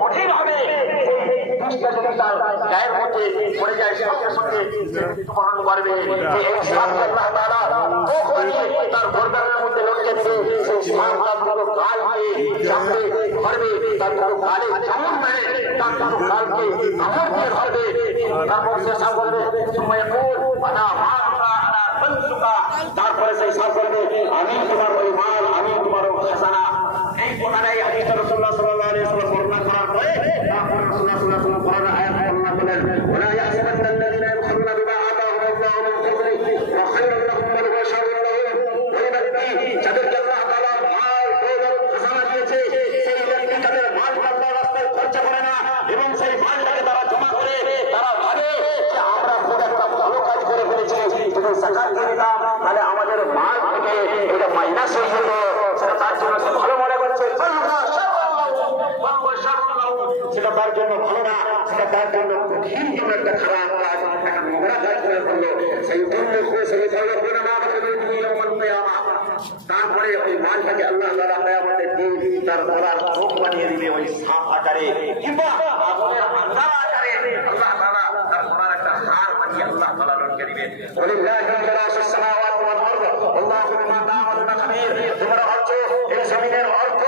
কঠিন হবে তার গায়ের মধ্যে পড়ে যায় সঙ্গে সঙ্গে মৃত্যুবরণ করবে তার গর্দানের মধ্যে লটকে দিবে তার পুরো গালকে চাপড়ে ধরবে তার পুরো গালে চামড় মেরে তার পুরো গালকে কামড় দিয়ে ধরবে তারপর সে সাপ করবে সময় তারপরে সেই সাপ করবে আমি তোমার ওই মাল আমি তোমার খাজানা এই কথাটাই হাদিস রাসূলুল্লাহ সাল্লাল্লাহু আলাইহি ওয়াসাল্লাম বর্ণনা করার পরে তারপর রাসূলুল্লাহ সাল্লাল্লাহু আলাইহি ওয়াসাল্লাম কোরআন আয়াত বর্ণনা করলেন ওয়ালা ইয়াহসাবান্না আল্লাযীনা ইয়াবখালুনা বিমা আতাহুমুল্লাহু মিন ফাদলিহি ওয়া খায়রুন লাহুম বাল হুয়া শাররুন লাহুম ওই ব্যক্তি যাদেরকে আল্লাহ তাআলা মাল দৌলত খাজানা দিয়েছে সেই ব্যক্তি তাদের মাল আল্লাহর রাস্তায় খরচ করে না এবং সেই মালটাকে তারা জমা করে তারা ভাবে যে আমরা খুব একটা ভালো কাজ করে ফেলেছি যদি যাকাত দিয়ে দিতাম তাহলে আমাদের মাল থেকে এটা মাইনাস হয়ে যেত সেটা তার জন্য সে ভালো মনে করছে সেটা তার জন্য ভালো না সেটা তার জন্য কঠিন কোন একটা খারাপ কাজ একটা নোংরা কাজ করে ফেললো সেই সেই ধরনের না তারপরে ওই মালটাকে আল্লাহ তাআলা কিয়ামতের দিন তার গলার চোখ বানিয়ে দিবে ওই সাপ আকারে কিংবা আগুনের আঙ্গার আকারে আল্লাহ তাআলা তার গলার একটা হার বানিয়ে আল্লাহ তাআলা লটকে দিবে ওয়ালিল্লাহি মিরাসুস সামাওয়াতি ওয়াল আরদ আল্লাহু বিমা তা'মালুনা খাবীর তোমরা অর্থ এই জমিনের অর্থ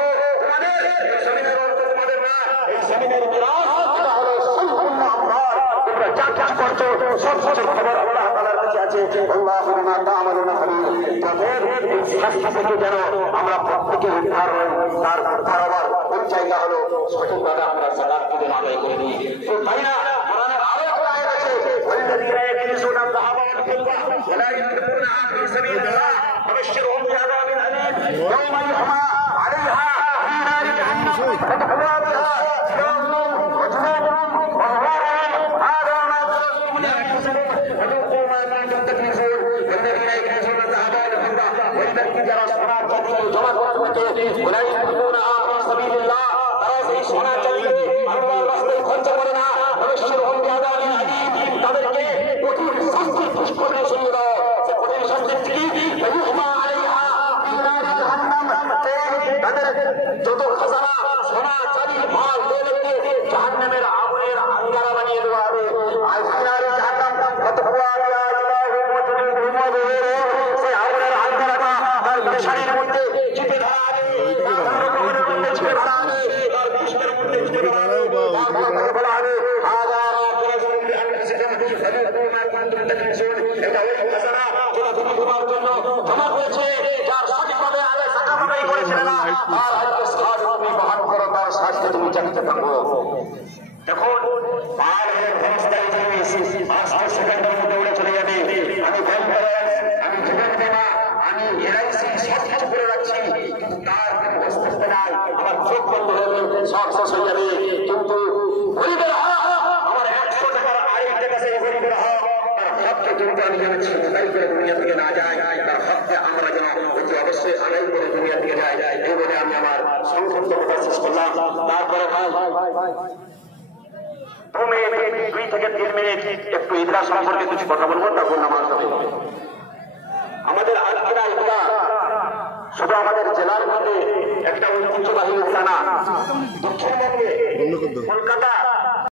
তোমাদের এই জমিনের অর্থ তোমাদের না এই জমিনের মিরাস এটা হলো সম্পূর্ণ আমরার তোমরা যা যা করছো সব কিছুর খবর আল্লাহ তাআলার কাছে আছে আল্লাহু বিমা তা'মালুনা খাবীর তাদের এই শাস্তি থেকে যেন আমরা প্রত্যেকে উদ্ধার হই তার উদ্ধার হওয়ার কোন জায়গা হলো সঠিকভাবে আমরা যাকাত দিতে আদায় করে দিই তো তাই না কোরআনের আরো একটা আয়াত আছে ওয়াল্লাযীনা ইয়াকনিজুনা আয-যাহাবা ওয়াল ফিদ্দা ওয়া লা ইউনফিকুনাহা ফি সাবিলিল্লাহ ফাবাশশিরহুম বিআযাবিন আলীম ইয়াওমা yuhma 'আলাইহা ফি নারি জাহান্নাম ফাতাহওয়া বিহা জিবাহুম ওয়া জুনুবুহুম ওয়া ظهورهم هذا ما كنتم تكنزون فذوقوا ما كنتم تكنزون والذين يكنزون الذهب والفضة ওই ব্যক্তি যারা সোনা চাঁদি জমা করে থাকে ওয়া লা ইউনফিকুনাহা ফি সাবিলিল্লাহ তারা সেই সোনা চাঁদি আল্লাহর রাস্তায় খরচ করে না ফাবাশশিরহুম বিআযাবিন আলীম তাদেরকে কঠিন শাস্তির খুশখবরি শুনিয়ে দাও সে কঠিন শাস্তি কি ইউহমা আলাইহা ফি নারি জাহান্নাম তাদের যত খাজানা সোনা চাঁদি মাল দৌলতকে জাহান্নামের আগুনের আঙ্গারা বানিয়ে দেওয়া হবে আর ফি নারি জাহান্নাম ফাতাহওয়া বিহা জিবাহুম ওয়া জুনুবুহুম ওয়া ظهورهم সেই আগুনের আঙ্গারাটা তার পেশানির মধ্যে চিপে ধরা হবে তার মুখের মধ্যে চিপে ধরা হবে তার পুষ্পের মধ্যে চিপে ধরা হবে তার বলা হবে হাযা রাকুলুম বিআনফুসিকুম ফাযুকু মা কুনতুম তাকনিজুন এটা ওই খাজানা যেটা তুমি তোমার জন্য জমা করেছে যার সঠিকভাবে আগে যাকাত আদায় করেছিল না আর আজকে সাজ তুমি বহন করো তার শাস্তি তুমি জানতে পারবো দেখুন পার হয়ে ফেরেশতারা জিনিস 5 সেকেন্ডের মধ্যে উড়ে চলে যাবে আমি ব্যাংক ব্যালেন্স আমি জীবন বীমা আমি এলআইসি সব কিছু করে রাখছি কিন্তু তার কোনো অস্তিত্ব নাই আমার চোখ বন্ধ হয়ে যাবে সব শেষ হয়ে যাবে কিন্তু গরিবের আমার 100 টাকার আরেকটা কাছে গরিবের তার হককে কিন্তু আমি জানাচ্ছি আদায় করে দুনিয়া থেকে না যায় তার হককে আমরা যেন অতি অবশ্যই আদায় করে দুনিয়া থেকে যাই এই বলে আমি আমার সংক্ষিপ্ত কথা শেষ করলাম তারপরে ভাই 2 থেকে 3 মিনিট একটু ঈদগাহ সম্পর্কে কিছু কথা বলবো তারপর নামাজ হবে আমাদের আজকের ঈদগাহ শুধু আমাদের জেলার মধ্যে একটা ঐতিহ্যবাহী ঈদগাহ না দক্ষিণবঙ্গে কলকাতা